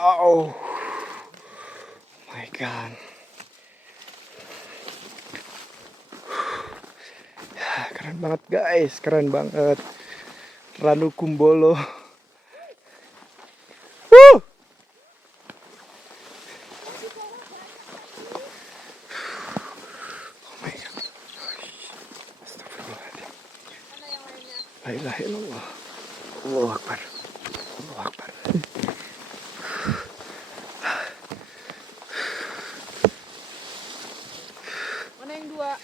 Wow, my God. Keren banget guys, keren banget. Ranu Kumbolo. Woo! Oh my God. Astagfirullahaladzim. La ilaha illallah. Allahu Akbar. Allahu Akbar. Mana yang dua?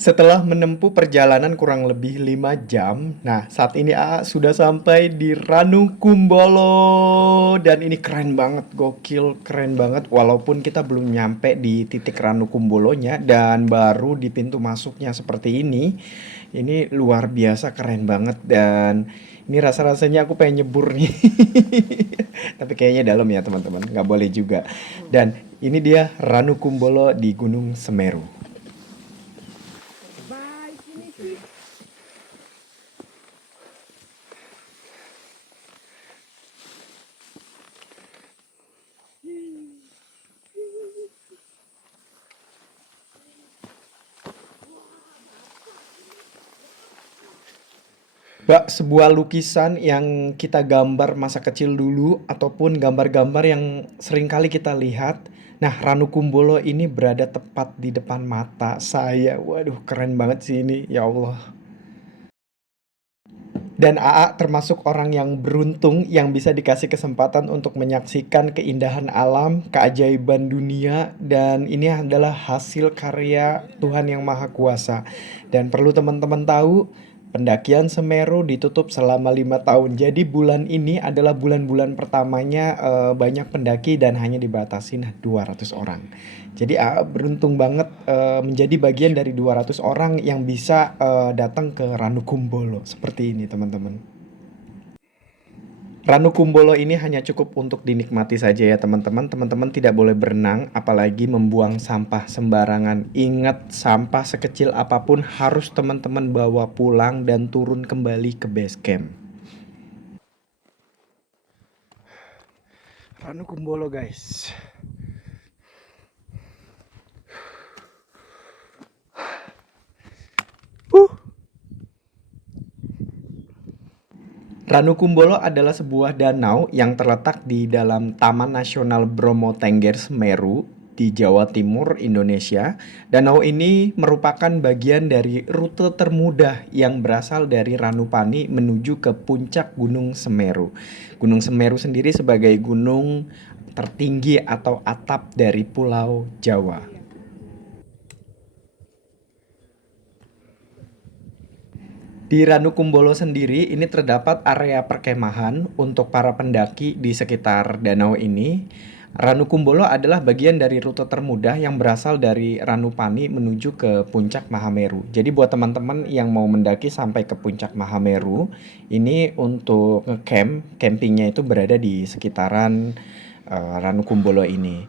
Setelah menempuh perjalanan kurang lebih 5 jam, nah saat ini AA sudah sampai di Ranu Kumbolo. Dan ini keren banget, gokil, keren banget. Walaupun kita belum nyampe di titik Ranu Kumbolonya dan baru di pintu masuknya seperti ini luar biasa keren banget. Dan ini rasa-rasanya aku pengen nyebur nih. Tapi kayaknya dalam ya teman-teman, nggak boleh juga. Dan ini dia Ranu Kumbolo di Gunung Semeru. Sebuah lukisan yang kita gambar masa kecil dulu ataupun gambar-gambar yang sering kali kita lihat. Nah, Ranu Kumbolo ini berada tepat di depan mata saya. Waduh, keren banget sih ini, ya Allah. Dan AA termasuk orang yang beruntung yang bisa dikasih kesempatan untuk menyaksikan keindahan alam, keajaiban dunia, dan ini adalah hasil karya Tuhan Yang Maha Kuasa. Dan perlu teman-teman tahu, pendakian Semeru ditutup selama 5 tahun. Jadi bulan ini adalah bulan-bulan pertamanya banyak pendaki dan hanya dibatasi 200 orang. Jadi beruntung banget menjadi bagian dari 200 orang yang bisa datang ke Ranu Kumbolo seperti ini teman-teman. Ranu Kumbolo ini hanya cukup untuk dinikmati saja ya teman-teman. Teman-teman tidak boleh berenang, apalagi membuang sampah sembarangan. Ingat, sampah sekecil apapun harus teman-teman bawa pulang dan turun kembali ke base camp. Ranu Kumbolo guys. Ranu Kumbolo adalah sebuah danau yang terletak di dalam Taman Nasional Bromo Tengger Semeru di Jawa Timur, Indonesia. Danau ini merupakan bagian dari rute termudah yang berasal dari Ranupani menuju ke puncak Gunung Semeru. Gunung Semeru sendiri sebagai gunung tertinggi atau atap dari Pulau Jawa. Di Ranu Kumbolo sendiri ini terdapat area perkemahan untuk para pendaki di sekitar danau ini. Ranu Kumbolo adalah bagian dari rute termudah yang berasal dari Ranupani menuju ke puncak Mahameru. Jadi buat teman-teman yang mau mendaki sampai ke puncak Mahameru, ini untuk ngecamp, campingnya itu berada di sekitaran Ranu Kumbolo ini.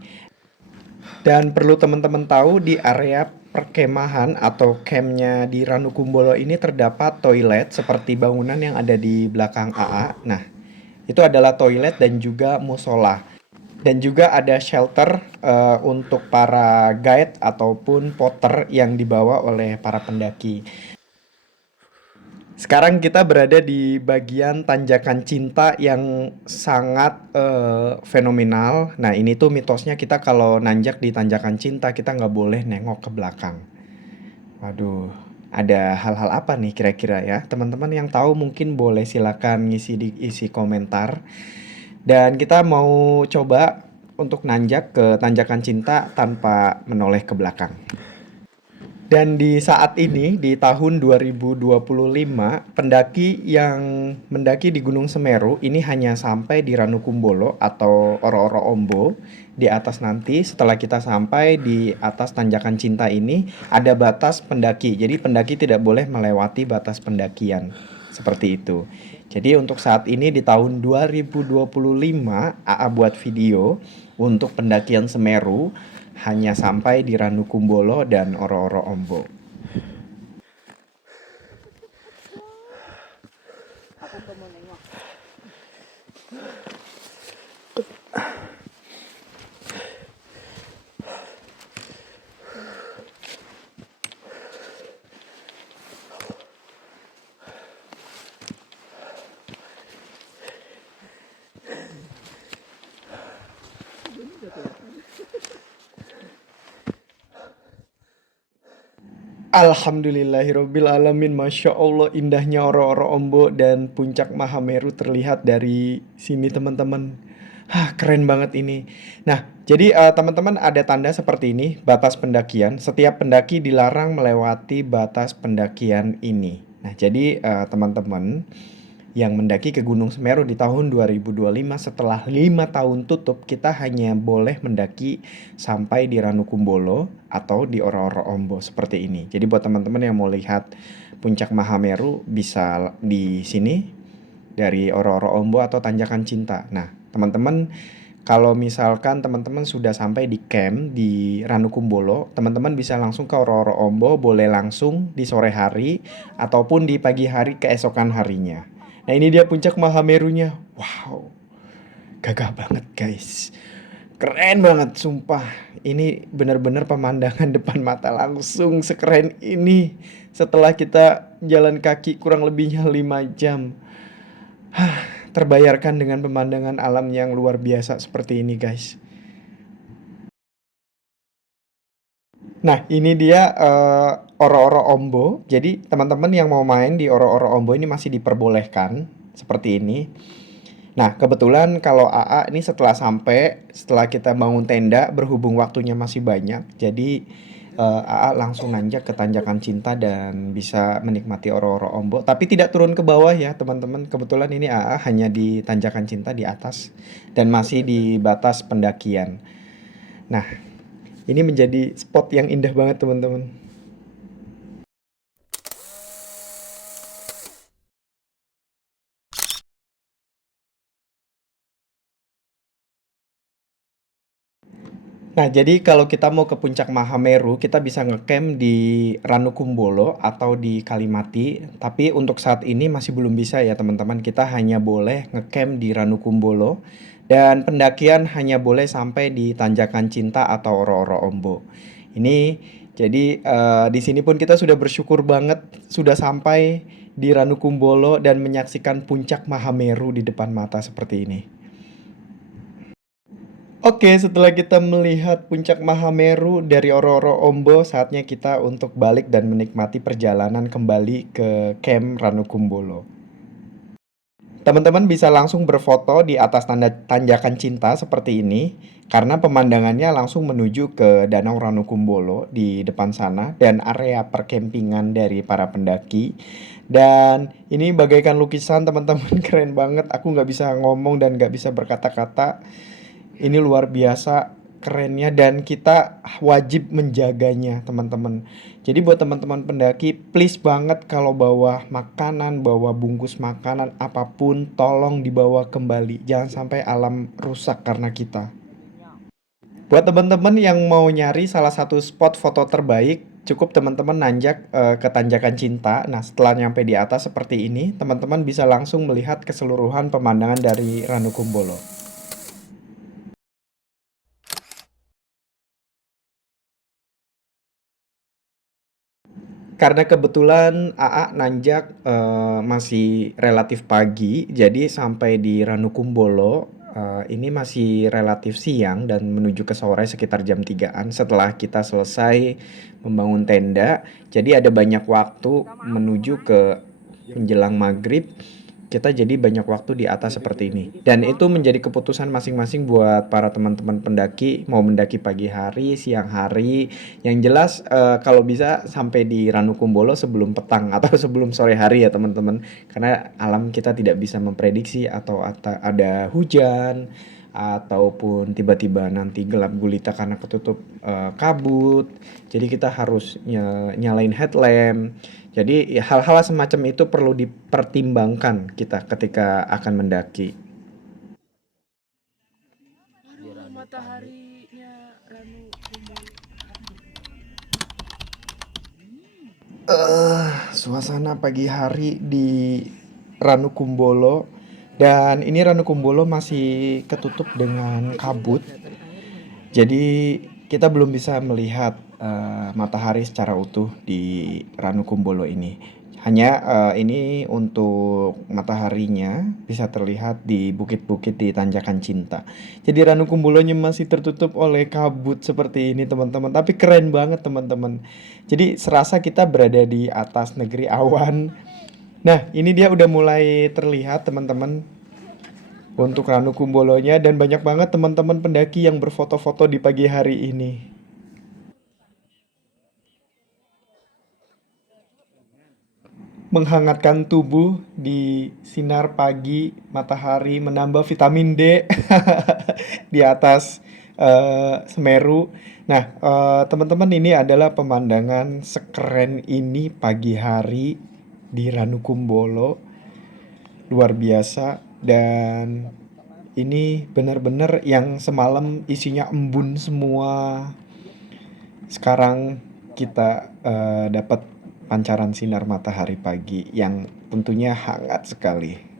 Dan perlu teman-teman tahu di area perkemahan atau campnya di Ranu Kumbolo ini terdapat toilet seperti bangunan yang ada di belakang AA. Nah, itu adalah toilet dan juga musola. Dan juga ada shelter untuk para guide ataupun porter yang dibawa oleh para pendaki. Sekarang kita berada di bagian tanjakan cinta yang sangat fenomenal. Nah ini tuh mitosnya kita kalau nanjak di tanjakan cinta kita nggak boleh nengok ke belakang. Waduh, ada hal-hal apa nih kira-kira ya? Teman-teman yang tahu mungkin boleh silakan isi komentar. Dan kita mau coba untuk nanjak ke tanjakan cinta tanpa menoleh ke belakang. Dan di saat ini, di tahun 2025, pendaki yang mendaki di Gunung Semeru ini hanya sampai di Ranukumbolo atau Oro-Oro Ombo. Di atas nanti, setelah kita sampai di atas Tanjakan Cinta ini, ada batas pendaki. Jadi pendaki tidak boleh melewati batas pendakian. Seperti itu. Jadi untuk saat ini di tahun 2025, AA buat video untuk pendakian Semeru hanya sampai di Ranukumbolo dan Oro-Oro Ombo. Aku tuh mau nengok. Alhamdulillahirabbil alamin, Masya Allah indahnya Oro-Oro Ombo dan puncak Mahameru terlihat dari sini teman-teman. Keren banget ini. Nah, jadi teman-teman ada tanda seperti ini, batas pendakian. Setiap pendaki dilarang melewati batas pendakian ini. Nah, jadi teman-teman yang mendaki ke Gunung Semeru di tahun 2025 setelah 5 tahun tutup, kita hanya boleh mendaki sampai di Ranukumbolo atau di Oro-Oro Ombo seperti ini. Jadi buat teman-teman yang mau lihat puncak Mahameru bisa di sini dari Oro-Oro Ombo atau Tanjakan Cinta. Nah, teman-teman kalau misalkan teman-teman sudah sampai di camp di Ranukumbolo, teman-teman bisa langsung ke Oro-Oro Ombo, boleh langsung di sore hari ataupun di pagi hari keesokan harinya. Nah, ini dia puncak Mahamerunya. Wow, gagah banget guys. Keren banget sumpah. Ini benar-benar pemandangan depan mata langsung sekeren ini. Setelah kita jalan kaki kurang lebihnya 5 jam. Terbayarkan dengan pemandangan alam yang luar biasa seperti ini guys. Nah, ini dia Oro-Oro Ombo. Jadi, teman-teman yang mau main di Oro-Oro Ombo ini masih diperbolehkan seperti ini. Nah, kebetulan kalau AA ini setelah kita bangun tenda, berhubung waktunya masih banyak, jadi AA langsung nanjak ke Tanjakan Cinta dan bisa menikmati Oro-Oro Ombo. Tapi tidak turun ke bawah ya, teman-teman. Kebetulan ini AA hanya di Tanjakan Cinta di atas dan masih di batas pendakian. Nah, ini menjadi spot yang indah banget, teman-teman. Nah, jadi kalau kita mau ke puncak Mahameru, kita bisa ngecamp di Ranukumbolo atau di Kalimati. Tapi untuk saat ini masih belum bisa ya teman-teman. Kita hanya boleh ngecamp di Ranukumbolo dan pendakian hanya boleh sampai di Tanjakan Cinta atau Oro-Oro Ombo. Ini jadi di sini pun kita sudah bersyukur banget sudah sampai di Ranukumbolo dan menyaksikan puncak Mahameru di depan mata seperti ini. Oke, setelah kita melihat puncak Mahameru dari Oro-Oro Ombo, saatnya kita untuk balik dan menikmati perjalanan kembali ke camp Ranukumbolo. Teman-teman bisa langsung berfoto di atas tanjakan cinta seperti ini, karena pemandangannya langsung menuju ke Danau Ranukumbolo di depan sana dan area perkempingan dari para pendaki. Dan ini bagaikan lukisan teman-teman, keren banget. Aku nggak bisa ngomong dan nggak bisa berkata-kata. Ini luar biasa kerennya dan kita wajib menjaganya teman-teman. Jadi buat teman-teman pendaki, please banget kalau bawa makanan, bawa bungkus makanan apapun, tolong dibawa kembali. Jangan sampai alam rusak karena kita. Buat teman-teman yang mau nyari salah satu spot foto terbaik, cukup teman-teman nanjak ke Tanjakan Cinta. Nah, setelah nyampe di atas seperti ini, teman-teman bisa langsung melihat keseluruhan pemandangan dari Ranukumbolo. Karena kebetulan AA nanjak masih relatif pagi, jadi sampai di Ranukumbolo ini masih relatif siang dan menuju ke sore sekitar jam 3-an setelah kita selesai membangun tenda. Jadi ada banyak waktu menuju ke menjelang maghrib kita jadi banyak waktu di atas seperti ini. Dan itu menjadi keputusan masing-masing buat para teman-teman pendaki, mau mendaki pagi hari, siang hari. Yang jelas kalau bisa sampai di Ranukumbolo sebelum petang atau sebelum sore hari ya teman-teman. Karena alam kita tidak bisa memprediksi atau ada hujan ataupun tiba-tiba nanti gelap gulita karena ketutup kabut. Jadi kita harus nyalain headlamp. Jadi ya, hal-hal semacam itu perlu dipertimbangkan kita ketika akan mendaki. Aduh, mataharinya Ranu Kumbolo. Suasana pagi hari di Ranukumbolo, dan ini Ranukumbolo masih ketutup dengan kabut. Jadi kita belum bisa melihat matahari secara utuh di Ranukumbolo ini. Hanya ini untuk mataharinya bisa terlihat di bukit-bukit di Tanjakan Cinta. Jadi Ranukumbolonya masih tertutup oleh kabut seperti ini teman-teman. Tapi keren banget teman-teman. Jadi serasa kita berada di atas negeri awan. Nah ini dia udah mulai terlihat teman-teman untuk Ranukumbolonya, dan banyak banget teman-teman pendaki yang berfoto-foto di pagi hari ini. Menghangatkan tubuh di sinar pagi matahari, menambah vitamin D di atas Semeru. Nah, teman-teman, ini adalah pemandangan sekeren ini pagi hari di Ranukumbolo, luar biasa. Dan ini benar-benar yang semalam isinya embun semua. Sekarang kita dapat pancaran sinar matahari pagi yang tentunya hangat sekali.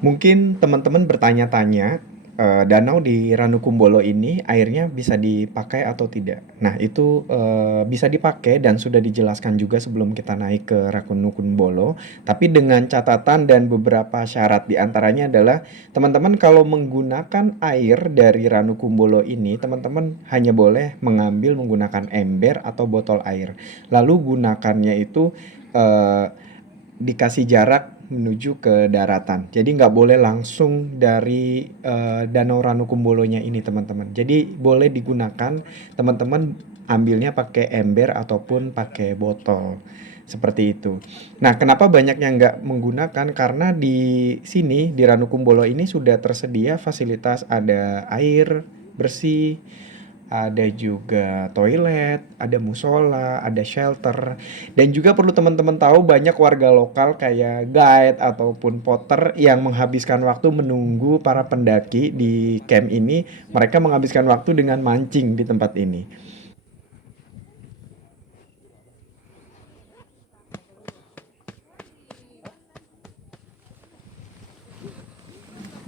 Mungkin teman-teman bertanya-tanya, danau di Ranukumbolo ini airnya bisa dipakai atau tidak? Nah, itu bisa dipakai dan sudah dijelaskan juga sebelum kita naik ke Ranukumbolo, tapi dengan catatan dan beberapa syarat. Di antaranya adalah teman-teman kalau menggunakan air dari Ranukumbolo ini, teman-teman hanya boleh mengambil menggunakan ember atau botol air. Lalu gunakannya itu eh, dikasih jarak menuju ke daratan. Jadi nggak boleh langsung dari Danau Ranukumbolonya ini teman-teman. Jadi boleh digunakan teman-teman ambilnya pakai ember ataupun pakai botol. Seperti itu. Nah, kenapa banyak yang nggak menggunakan? Karena di sini, di Ranukumbolo ini sudah tersedia fasilitas ada air bersih, ada juga toilet, ada musola, ada shelter. Dan juga perlu teman-teman tahu banyak warga lokal kayak guide ataupun porter yang menghabiskan waktu menunggu para pendaki di camp ini. Mereka menghabiskan waktu dengan mancing di tempat ini.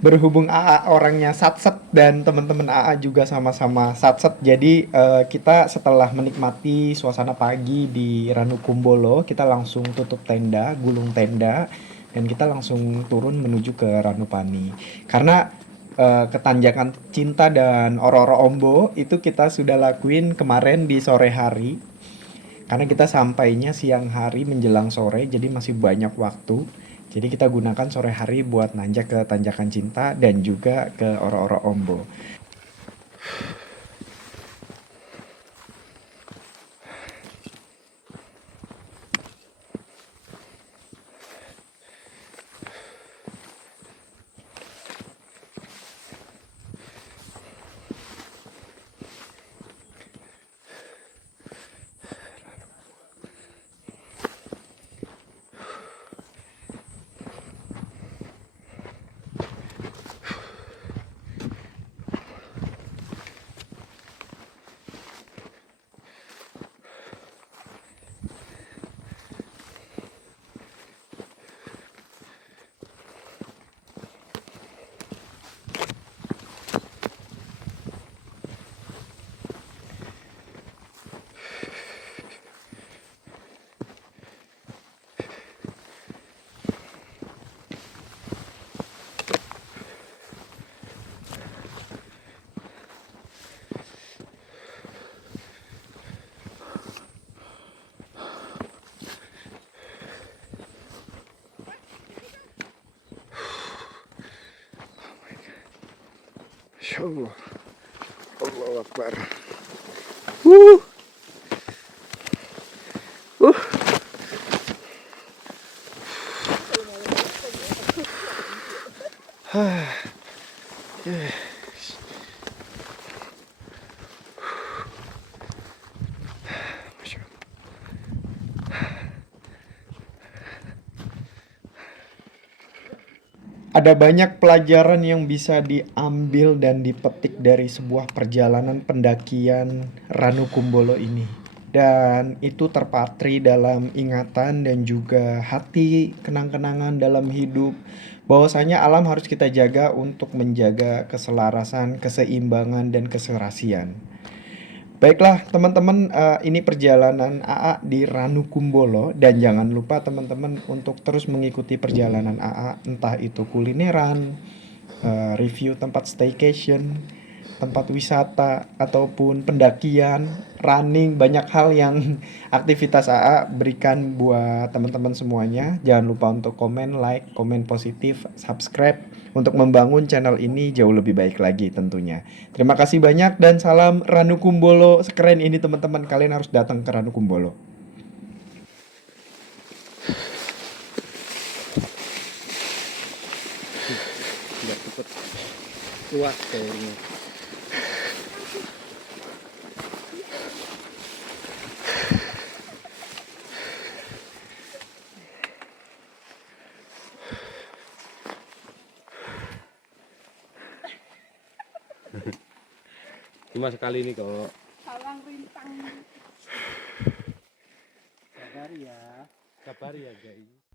Berhubung AA orangnya satset dan teman-teman AA juga sama-sama satset, jadi kita setelah menikmati suasana pagi di Ranukumbolo, kita langsung tutup tenda, gulung tenda, dan kita langsung turun menuju ke Ranupani. Karena ketanjakan Cinta dan Ororo Ombo itu kita sudah lakuin kemarin di sore hari, karena kita sampainya siang hari menjelang sore, jadi masih banyak waktu. Jadi kita gunakan sore hari buat nanjak ke Tanjakan Cinta dan juga ke Oro-Oro Ombo. Insyaallah. Allahu Akbar. Uh. Uh. Masya Allah. Ada banyak pelajaran yang bisa diambil dan dipetik dari sebuah perjalanan pendakian Ranukumbolo ini. Dan itu terpatri dalam ingatan dan juga hati, kenang-kenangan dalam hidup. Bahwasanya alam harus kita jaga untuk menjaga keselarasan, keseimbangan, dan keserasian. Baiklah teman-teman, ini perjalanan AA di Ranukumbolo dan jangan lupa teman-teman untuk terus mengikuti perjalanan AA, entah itu kulineran, review tempat staycation, tempat wisata ataupun pendakian, running, banyak hal yang aktivitas AA berikan buat teman-teman semuanya. Jangan lupa untuk komen, like, komen positif, subscribe untuk membangun channel ini jauh lebih baik lagi tentunya. Terima kasih banyak dan salam Ranukumbolo. Sekeren ini teman-teman, kalian harus datang ke Ranukumbolo. Biar cepet kuat kayaknya. Cuma sekali ini kok. Salang rintang. Sabar ya guys.